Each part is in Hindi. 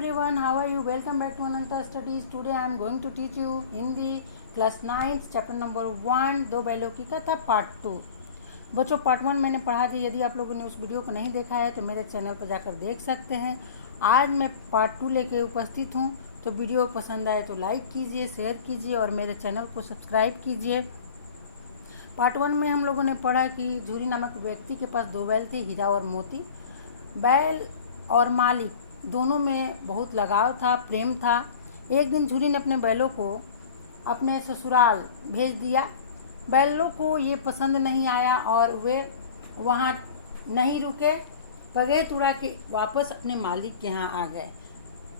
everyone, how are you? Welcome back to Ananta Studies. Today I am going to teach you Hindi class 9 chapter number 1 दो बैलों की कथा पार्ट 2। बच्चों पार्ट 1 मैंने पढ़ा था। यदि आप लोगों ने उस वीडियो को नहीं देखा है तो मेरे चैनल पर जाकर देख सकते हैं। आज मैं पार्ट 2 लेके उपस्थित हूँ, तो वीडियो पसंद आए तो लाइक कीजिए, शेयर कीजिए और मेरे चैनल को सब्सक्राइब कीजिए। पार्ट 1 में हम लोगों ने पढ़ा कि झूरी नामक व्यक्ति के पास दो बैल थे, हीरा और मोती। बैल और मालिक दोनों में बहुत लगाव था, प्रेम था। एक दिन झूरी ने अपने बैलों को अपने ससुराल भेज दिया। बैलों को ये पसंद नहीं आया और वे वहाँ नहीं रुके, बगैर उड़ा के वापस अपने मालिक के यहाँ आ गए।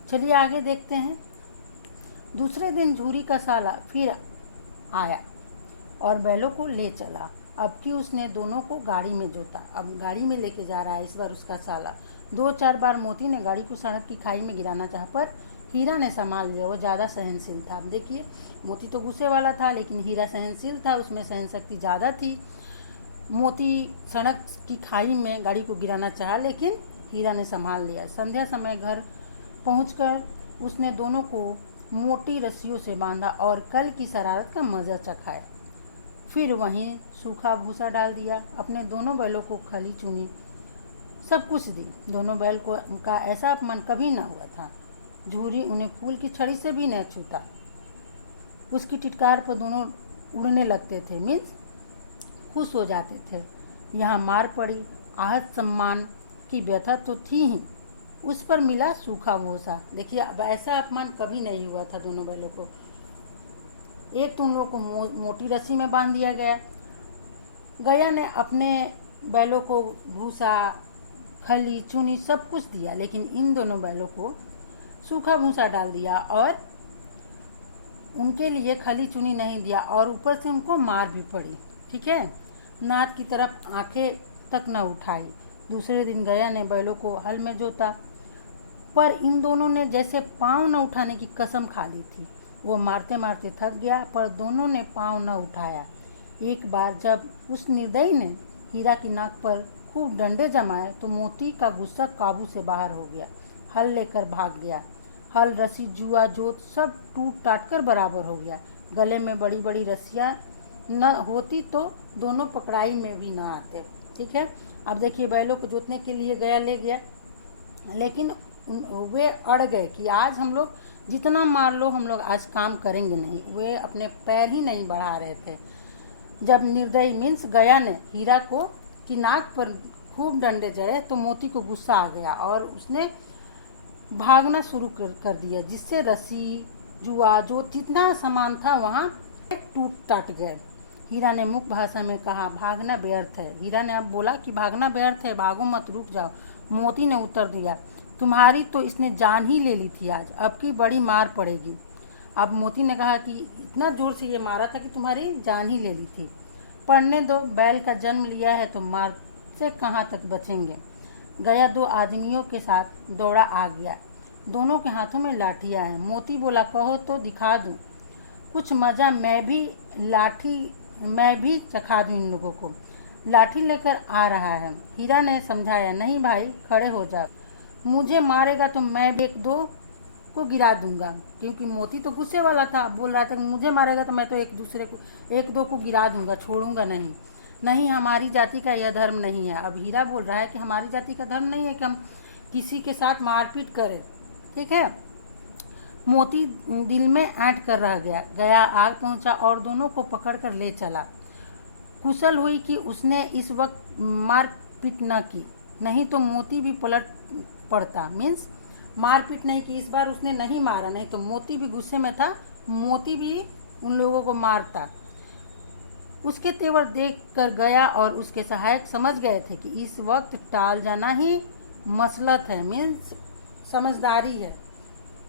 चलिए आगे देखते हैं। दूसरे दिन झूरी का साला फिर आया और बैलों को ले चला। अब की उसने दोनों को गाड़ी में जोता। अब गाड़ी में लेके जा रहा है इस बार उसका साला। 2-4 बार मोती ने गाड़ी को सड़क की खाई में गिराना चाहा, पर हीरा ने संभाल लिया। वो ज़्यादा सहनशील था। अब देखिए, मोती तो गुस्से वाला था, लेकिन हीरा सहनशील था, उसमें सहन शक्ति ज़्यादा थी। मोती सड़क की खाई में गाड़ी को गिराना चाहा, लेकिन हीरा ने संभाल लिया। संध्या समय घर पहुंचकर उसने दोनों को मोटी रस्सियों से बांधा और कल की शरारत का मज़ा चखाया। फिर वहीं सूखा भूसा डाल दिया। अपने दोनों बैलों को खली चुनी, सब कुछ दी। दोनों बैल को उनका ऐसा अपमान कभी न हुआ था। झूरी उन्हें फूल की छड़ी से भी न छूता। उसकी टिटकार पर दोनों उड़ने लगते थे, मीन्स खुश हो जाते थे। यहाँ मार पड़ी, आहत सम्मान की व्यथा तो थी ही, उस पर मिला सूखा भूसा। देखिए, अब ऐसा अपमान कभी नहीं हुआ था दोनों बैलों को। एक तो उन लोगों को मोटी रस्सी में बांध दिया गया। गया ने अपने बैलों को भूसा, खली, चुनी सब कुछ दिया, लेकिन इन दोनों बैलों को सूखा भूसा डाल दिया और उनके लिए खली चुनी नहीं दिया, और ऊपर से उनको मार भी पड़ी। ठीक है, नाद की तरफ आंखें तक न उठाई। दूसरे दिन गया ने बैलों को हल में जोता, पर इन दोनों ने जैसे पाँव न उठाने की कसम खा ली थी। वो मारते मारते थक गया, पर दोनों ने पाँव न उठाया। एक बार जब उस निर्दयी ने हीरा की नाक पर खूब डंडे जमाए, तो मोती का गुस्सा काबू से बाहर हो गया। हल लेकर भाग गया। हल, रस्सी, जुआ, जोत सब टूट टाट कर बराबर हो गया। गले में बड़ी बड़ी रस्सियाँ न होती तो दोनों पकड़ाई में भी न आते। ठीक है, अब देखिए, बैलों को जोतने के लिए गया ले गया, लेकिन वे अड़ गए कि आज हम लोग जितना मार लो, हम लोग आज काम करेंगे नहीं। वे अपने पैर ही नहीं बढ़ा रहे थे। जब निर्दयी मीन्स गया ने हीरा को की नाक पर खूब डंडे जड़े, तो मोती को गुस्सा आ गया और उसने भागना शुरू कर दिया, जिससे रस्सी, जुआ, जो जितना सामान था वहाँ टूट टाट गए। हीरा ने मुख भाषा में कहा, भागना व्यर्थ है। हीरा ने अब बोला कि भागना व्यर्थ है, भागो मत, रुक जाओ। मोती ने उत्तर दिया, तुम्हारी तो इसने जान ही ले ली थी आज, अब की बड़ी मार पड़ेगी। अब मोती ने कहा कि इतना जोर से ये मारा था कि तुम्हारी जान ही ले ली थी। पढ़ने दो, बैल का जन्म लिया है तो मार से कहाँ तक बचेंगे। गया 2 आदमियों के साथ दौड़ा आ गया। दोनों के हाथों में लाठियाँ हैं। मोती बोला, कहो तो दिखा दूँ कुछ मज़ा, मैं भी चखा दूँ इन लोगों को। लाठी लेकर आ रहा है। हीरा ने समझाया, नहीं भाई, खड़े हो जाओ, मुझे मारेगा तो मैं 1-2 को गिरा दूंगा। क्योंकि मोती तो गुस्से वाला था, बोल रहा था कि मुझे मारेगा तो मैं तो 1-2 को गिरा दूंगा, छोड़ूंगा नहीं। नहीं, हमारी जाति का यह धर्म नहीं है। अब हीरा बोल रहा है कि हमारी जाति का धर्म नहीं है कि हम किसी के साथ मारपीट करें। ठीक है, मोती दिल में ऐंठ कर रह गया। गया आग पहुंचा और दोनों को पकड़ कर ले चला। कुशल हुई कि उसने इस वक्त मारपीट न की, नहीं तो मोती भी पलट पड़ता। मीन्स मारपीट नहीं की, इस बार उसने नहीं मारा, नहीं तो मोती भी गुस्से में था, मोती भी उन लोगों को मारता। उसके तेवर देख कर गया और उसके सहायक समझ गए थे कि इस वक्त टाल जाना ही मसलत है, मीन्स समझदारी है।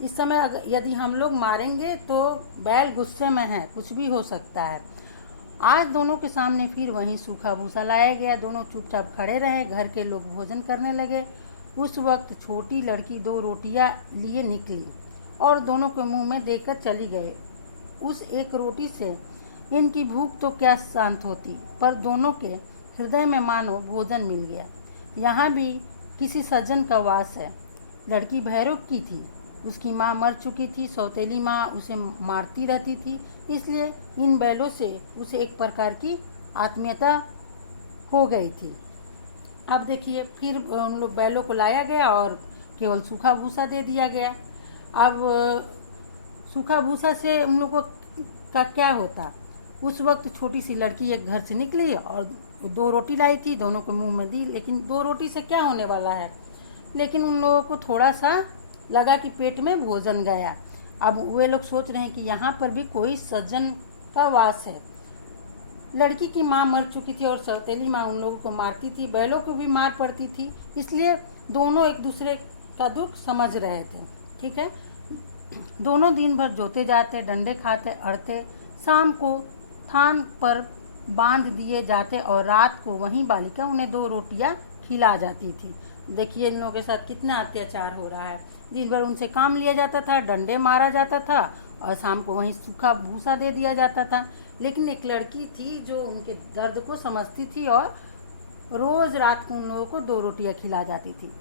इस समय यदि हम लोग मारेंगे तो बैल गुस्से में है, कुछ भी हो सकता है। आज दोनों के सामने फिर वहीं सूखा भूसा लाया गया। दोनों चुपचाप खड़े रहे। घर के लोग भोजन करने लगे। उस वक्त छोटी लड़की 2 रोटियां लिए निकली और दोनों के मुंह में देकर चली गई। उस एक रोटी से इनकी भूख तो क्या शांत होती, पर दोनों के हृदय में मानो भोजन मिल गया। यहाँ भी किसी सज्जन का वास है। लड़की भैरव की थी। उसकी माँ मर चुकी थी, सौतेली माँ उसे मारती रहती थी, इसलिए इन बैलों से उसे एक प्रकार की आत्मीयता हो गई थी। अब देखिए फिर उन लोग बैलों को लाया गया और केवल सूखा भूसा दे दिया गया। अब सूखा भूसा से उन लोगों का क्या होता। उस वक्त छोटी सी लड़की एक घर से निकली और 2 रोटी लाई थी, दोनों को मुंह में दी, लेकिन 2 रोटी से क्या होने वाला है। लेकिन उन लोगों को थोड़ा सा लगा कि पेट में भोजन गया। अब वे लोग सोच रहे हैं कि यहाँ पर भी कोई सज्जन का वास है। लड़की की माँ मर चुकी थी और सौतेली माँ उन लोगों को मारती थी, बैलों को भी मार पड़ती थी, इसलिए दोनों एक दूसरे का दुख समझ रहे थे। ठीक है, दोनों दिन भर जोते जाते, डंडे खाते, अड़ते, शाम को थान पर बांध दिए जाते और रात को वहीं बालिका उन्हें 2 रोटियां खिला जाती थी। देखिए इन लोगों के साथ कितना अत्याचार हो रहा है। दिन भर उनसे काम लिया जाता था, डंडे मारा जाता था और शाम को वहीं सूखा भूसा दे दिया जाता था। लेकिन एक लड़की थी जो उनके दर्द को समझती थी और रोज़ रात को उन लोगों को 2 रोटियां खिला जाती थी।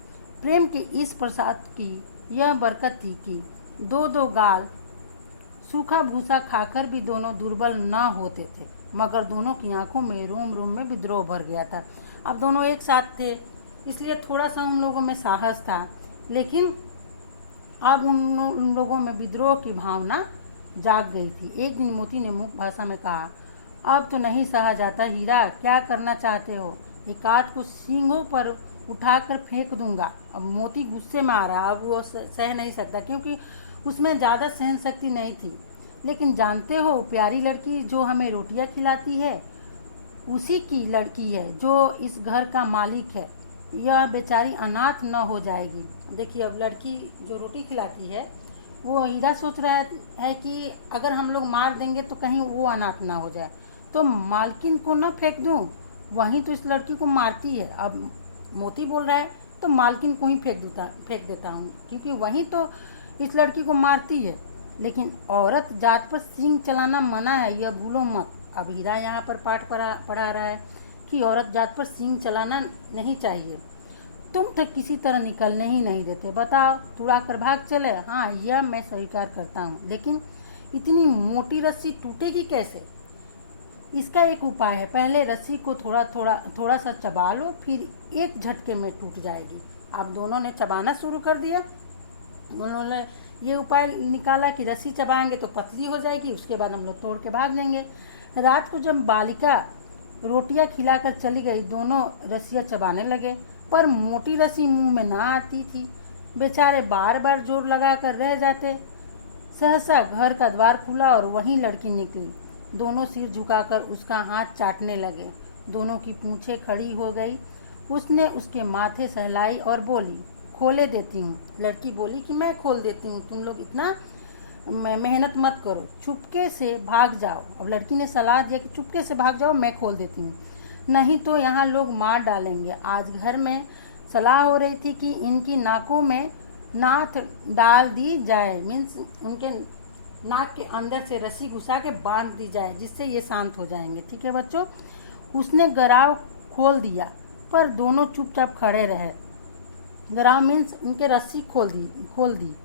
प्रेम के इस प्रसाद की यह बरकत थी कि 2-2 गाल सूखा भूसा खाकर भी दोनों दुर्बल न होते थे, मगर दोनों की आंखों में रोम रोम में विद्रोह भर गया था। अब दोनों एक साथ थे, इसलिए थोड़ा सा उन लोगों में साहस था, लेकिन अब उन लोगों में विद्रोह की भावना जाग गई थी। एक दिन मोती ने मुख भाषा में कहा, अब तो नहीं सहा जाता हीरा, क्या करना चाहते हो? एक आध को सींगों पर उठाकर फेंक दूंगा। अब मोती गुस्से में आ रहा, अब वो सह नहीं सकता क्योंकि उसमें ज़्यादा सहन शक्ति नहीं थी। लेकिन जानते हो, प्यारी लड़की जो हमें रोटियां खिलाती है उसी की लड़की है जो इस घर का मालिक है, यह बेचारी अनाथ न हो जाएगी। देखिए अब लड़की जो रोटी खिलाती है वो हीरा सोच रहा है कि अगर हम लोग मार देंगे तो कहीं वो अनाथ ना हो जाए, तो मालकिन को न फेंक दूं, वहीं तो इस लड़की को मारती है। अब मोती बोल रहा है तो मालकिन को ही फेंक देता हूँ, क्योंकि वहीं तो इस लड़की को मारती है। लेकिन औरत जात पर सींग चलाना मना है, यह भूलो मत। अब हीरा यहाँ पर पाठ पढ़ा रहा है कि औरत जात पर सींग चलाना नहीं चाहिए। तुम तक किसी तरह निकलने ही नहीं देते, बताओ तुड़ा कर भाग चले। हाँ, यह मैं स्वीकार करता हूँ, लेकिन इतनी मोटी रस्सी टूटेगी कैसे? इसका एक उपाय है, पहले रस्सी को थोड़ा सा चबा लो, फिर एक झटके में टूट जाएगी। अब दोनों ने चबाना शुरू कर दिया। उन्होंने ये उपाय निकाला कि रस्सी चबाएंगे तो पतली हो जाएगी, उसके बाद हम लोग तोड़ के भाग जाएंगे। रात को जब बालिका रोटियां खिलाकर चली गई, दोनों रस्सियां चबाने लगे, पर मोटी रस्सी मुंह में ना आती थी। बेचारे बार बार जोर लगाकर रह जाते। सहसा घर का द्वार खुला और वहीं लड़की निकली। दोनों सिर झुकाकर उसका हाथ चाटने लगे। दोनों की पूंछें खड़ी हो गई। उसने उसके माथे सहलाई और बोली, खोले देती हूँ। लड़की बोली कि मैं खोल देती हूँ, तुम लोग इतना मेहनत मत करो, चुपके से भाग जाओ। अब लड़की ने सलाह दिया कि चुपके से भाग जाओ, मैं खोल देती हूँ, नहीं तो यहाँ लोग मार डालेंगे। आज घर में सलाह हो रही थी कि इनकी नाकों में नाथ डाल दी जाए, मीन्स उनके नाक के अंदर से रस्सी घुसा के बांध दी जाए, जिससे ये शांत हो जाएंगे। ठीक है बच्चों, उसने गराव खोल दिया, पर दोनों चुपचाप खड़े रहे। गराव मीन्स उनके रस्सी खोल दी।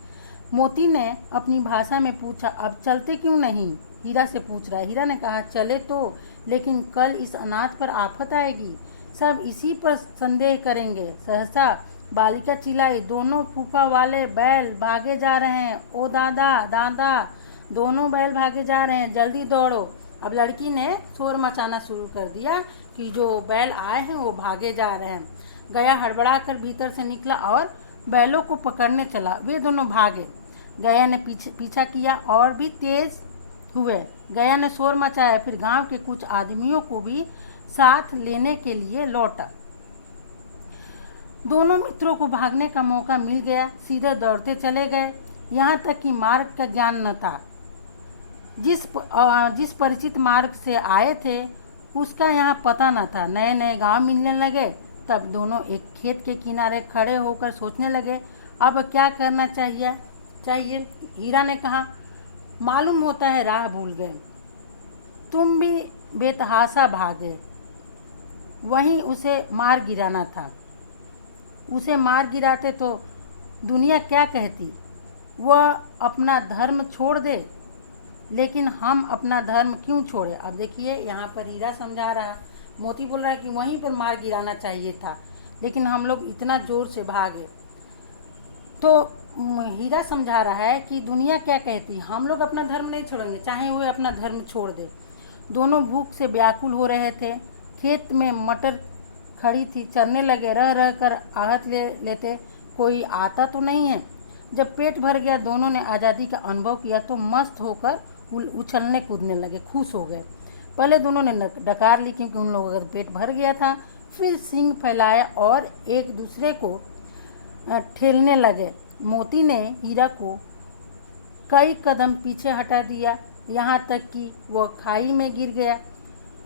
मोती ने अपनी भाषा में पूछा, अब चलते क्यों नहीं? हीरा से पूछ रहा है। हीरा ने कहा, चले तो, लेकिन कल इस अनाथ पर आफत आएगी, सब इसी पर संदेह करेंगे। सहसा बालिका चिल्लाई, दोनों फूफा वाले बैल भागे जा रहे हैं, ओ दादा दादा, दोनों बैल भागे जा रहे हैं, जल्दी दौड़ो। अब लड़की ने शोर मचाना शुरू कर दिया कि जो बैल आए हैं वो भागे जा रहे हैं। गया हड़बड़ा कर भीतर से निकला और बैलों को पकड़ने चला। वे दोनों भागे। गया ने पीछा किया और भी तेज हुए। गया ने शोर मचाया, फिर गांव के कुछ आदमियों को भी साथ लेने के लिए लौटा। दोनों मित्रों को भागने का मौका मिल गया, सीधे दौड़ते चले गए। यहाँ तक कि मार्ग का ज्ञान न था। जिस परिचित मार्ग से आए थे उसका यहाँ पता न था। नए नए गांव मिलने लगे। तब दोनों एक खेत के किनारे खड़े होकर सोचने लगे, अब क्या करना चाहिए। हीरा ने कहा, मालूम होता है राह भूल गए, तुम भी बेतहाशा भागे, वहीं उसे मार गिराना था। उसे मार गिराते तो दुनिया क्या कहती। वह अपना धर्म छोड़ दे, लेकिन हम अपना धर्म क्यों छोड़े। अब देखिए यहाँ पर हीरा समझा रहा है, मोती बोल रहा है कि वहीं पर मार गिराना चाहिए था, लेकिन हम लोग इतना ज़ोर से भागे। तो हीरा समझा रहा है कि दुनिया क्या कहती, हम लोग अपना धर्म नहीं छोड़ेंगे, चाहे वो अपना धर्म छोड़ दे। दोनों भूख से व्याकुल हो रहे थे। खेत में मटर खड़ी थी, चरने लगे, रह रह कर आहट ले लेते, कोई आता तो नहीं है। जब पेट भर गया, दोनों ने आज़ादी का अनुभव किया तो मस्त होकर उछलने कूदने लगे, खुश हो गए। पहले दोनों ने डकार ली क्योंकि उन लोगों का पेट भर गया था। फिर सींग फैलाया और एक दूसरे को ठेलने लगे। मोती ने हीरा को कई कदम पीछे हटा दिया, यहाँ तक कि वह खाई में गिर गया।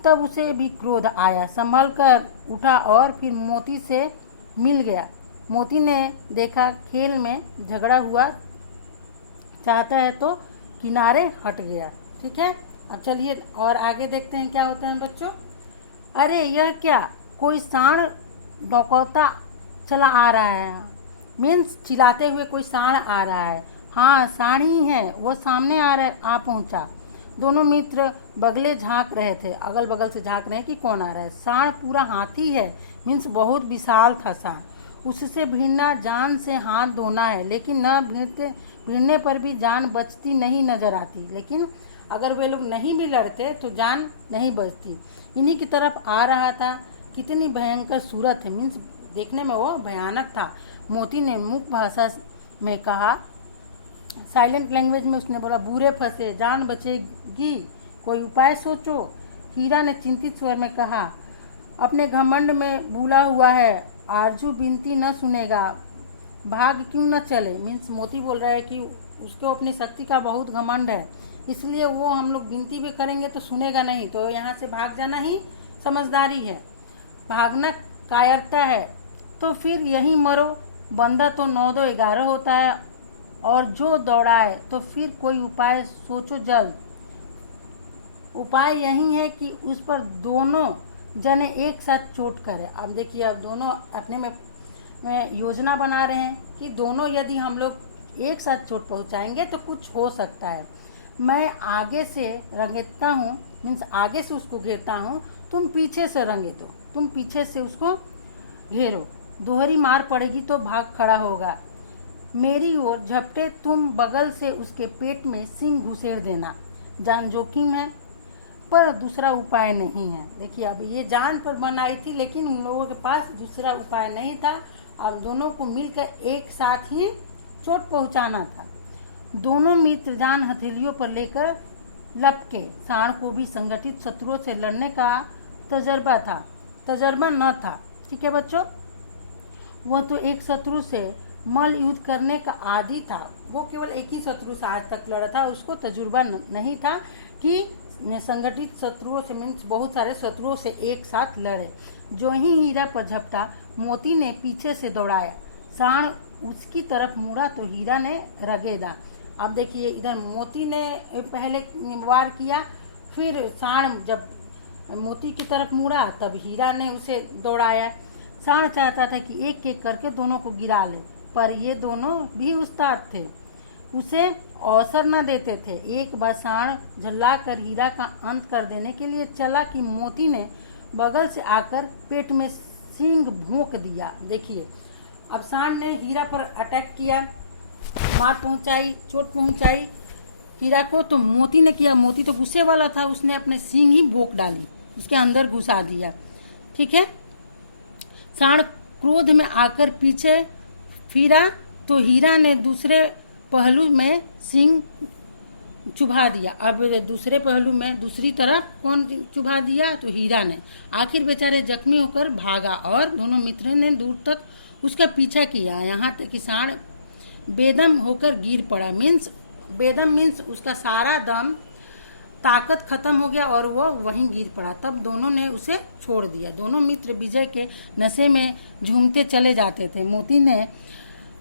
तब उसे भी क्रोध आया, संभल कर उठा और फिर मोती से मिल गया। मोती ने देखा खेल में झगड़ा हुआ चाहता है तो किनारे हट गया। ठीक है, अब चलिए और आगे देखते हैं क्या होता है बच्चों। अरे यह क्या, कोई सांड डकौता चला आ रहा है, मीन्स चिल्लाते हुए कोई सांड आ रहा है। हाँ, सांड ही है, वो सामने आ पहुंचा। दोनों मित्र बगले झांक रहे थे, अगल बगल से झांक रहे हैं कि कौन आ रहा है। सांड पूरा हाथी है, मीन्स बहुत विशाल था सांड। उससे भिड़ना जान से हाथ धोना है, लेकिन न भिड़ने पर भी जान बचती नहीं नजर आती। लेकिन अगर वे लोग नहीं भी लड़ते तो जान नहीं बचती। इन्हीं की तरफ आ रहा था। कितनी भयंकर सूरत है, मीन्स देखने में वो भयानक था। मोती ने मुख भाषा में कहा, साइलेंट लैंग्वेज में उसने बोला, बुरे फंसे, जान बचेगी, कोई उपाय सोचो। हीरा ने चिंतित स्वर में कहा, अपने घमंड में भूला हुआ है, आरजू विनती न सुनेगा, भाग क्यों न चले। मीन्स मोती बोल रहा है कि उसको अपनी शक्ति का बहुत घमंड है, इसलिए वो हम लोग विनती भी करेंगे तो सुनेगा नहीं, तो यहाँ से भाग जाना ही समझदारी है, भागना कायरता है। तो फिर यहीं मरो, बंदा तो 9 2 11 होता है, और जो दौड़ाए तो फिर कोई उपाय सोचो जल्द। उपाय यही है कि उस पर दोनों जने एक साथ चोट करें। अब देखिए, अब दोनों अपने में योजना बना रहे हैं कि दोनों यदि हम लोग एक साथ चोट पहुंचाएंगे तो कुछ हो सकता है। मैं आगे से रंगेता हूँ, मीन्स आगे से उसको घेरता हूँ, तुम पीछे से रंगे दो, तुम पीछे से उसको घेरो, दोहरी मार पड़ेगी तो भाग खड़ा होगा। मेरी ओर झपटे, तुम बगल से उसके पेट में सींग घुसेड़ देना। जान जोखिम है पर दूसरा उपाय नहीं है। देखिए, अब ये जान पर बनाई थी, लेकिन उन लोगों के पास दूसरा उपाय नहीं था। अब दोनों को मिलकर एक साथ ही चोट पहुंचाना था। दोनों मित्र जान हथेलियों पर लेकर लपके। सांड को भी संगठित शत्रुओं से लड़ने का तजर्बा न था। ठीक है बच्चों, वह तो एक शत्रु से मल युद्ध करने का आदी था। वो केवल एक ही शत्रु से आज तक लड़ा था, उसको तजुर्बा नहीं था कि संगठित शत्रुओं से, मीन्स बहुत सारे शत्रुओं से एक साथ लड़े। जो ही हीरा पर झपटा, मोती ने पीछे से दौड़ाया। सांड उसकी तरफ मुड़ा तो हीरा ने रगेदा। अब देखिए, इधर मोती ने पहले वार किया, फिर सांड जब मोती की तरफ मुड़ा तब हीरा ने उसे दौड़ाया। सांड चाहता था कि एक एक करके दोनों को गिरा ले, पर ये दोनों भी उस्ताद थे, उसे अवसर न देते थे। एक बार सांड झल्ला कर हीरा का अंत कर देने के लिए चला कि मोती ने बगल से आकर पेट में सींग भोंक दिया। देखिए, अब सांड ने हीरा पर अटैक किया, मार पहुंचाई, चोट पहुंचाई हीरा को। तो मोती ने किया, मोती तो गुस्से वाला था, उसने अपने सींग ही भोंक डाली, उसके अंदर घुसा दिया। ठीक है, सांड क्रोध में आकर पीछे फिरा तो हीरा ने दूसरे पहलू में सींग चुभा दिया। अब दूसरे पहलू में दूसरी तरफ कौन चुभा दिया, तो हीरा ने। आखिर बेचारे जख्मी होकर भागा और दोनों मित्रों ने दूर तक उसका पीछा किया, यहाँ तक कि सांड बेदम होकर गिर पड़ा। बेदम मीन्स उसका सारा दम, ताकत खत्म हो गया और वह वहीं गिर पड़ा। तब दोनों ने उसे छोड़ दिया। दोनों मित्र विजय के नशे में झूमते चले जाते थे। मोती ने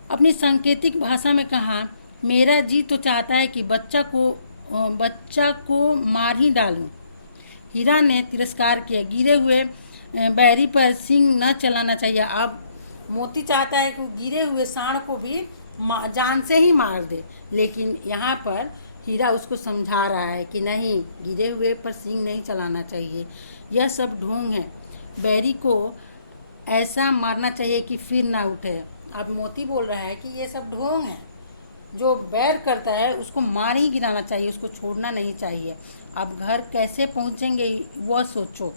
अपनी सांकेतिक भाषा में कहा, मेरा जी तो चाहता है कि बच्चा को मार ही डालूं। हीरा ने तिरस्कार किया, गिरे हुए बैरी पर सींग न चलाना चाहिए। अब मोती चाहता है कि गिरे हुए सांड को भी जान से ही मार दे। लेकिन यहाँ पर हीरा उसको समझा रहा है कि नहीं, गिरे हुए पर सींग नहीं चलाना चाहिए, यह सब ढोंग है, बैरी को ऐसा मारना चाहिए कि फिर ना उठे। अब मोती बोल रहा है कि ये सब ढोंग है, जो बैर करता है उसको मार ही गिराना चाहिए, उसको छोड़ना नहीं चाहिए। अब घर कैसे पहुँचेंगे वह सोचो,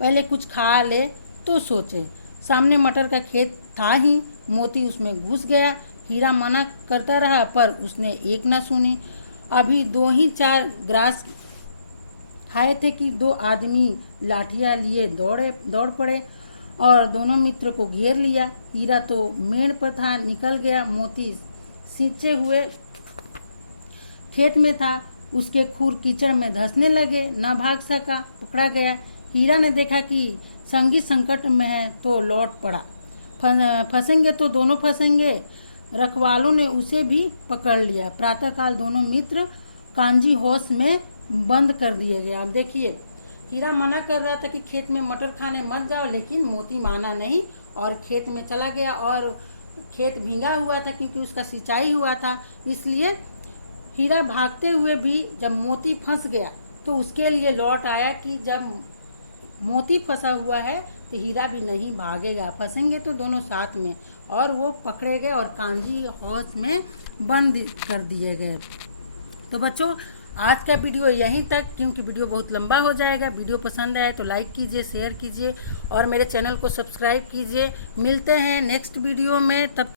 पहले कुछ खा ले तो सोचे। सामने मटर का खेत था ही, मोती उसमें घुस गया। हीरा मना करता रहा पर उसने एक ना सुनी। अभी 2 ही 4 ग्रास खाए थे कि 2 आदमी लाठियाँ लिए दौड़ पड़े और दोनों मित्र को घेर लिया। हीरा तो मेड़ पर था, निकल गया। मोती सींचे हुए खेत में था, उसके खुर कीचड़ में धंसने लगे, न भाग सका, पकड़ा गया। हीरा ने देखा कि संगी संकट में है तो लौट पड़ा, फंसेंगे तो दोनों फंसेंगे। रखवालों ने उसे भी पकड़ लिया। प्रातःकाल दोनों मित्र कांजी हाउस में बंद कर दिए गए। अब देखिए, हीरा मना कर रहा था कि खेत में मटर खाने मत जाओ, लेकिन मोती माना नहीं और खेत में चला गया। और खेत भींगा हुआ था क्योंकि उसका सिंचाई हुआ था, इसलिए हीरा भागते हुए भी जब मोती फंस गया तो उसके लिए लौट आया कि जब मोती फंसा हुआ है तो हीरा भी नहीं भागेगा, फंसेंगे तो दोनों साथ में। और वो पकड़े गए और कांजी हाउस में बंद कर दिए गए। तो बच्चों, आज का वीडियो यहीं तक, क्योंकि वीडियो बहुत लंबा हो जाएगा। वीडियो पसंद आए तो लाइक कीजिए, शेयर कीजिए और मेरे चैनल को सब्सक्राइब कीजिए। मिलते हैं नेक्स्ट वीडियो में, तब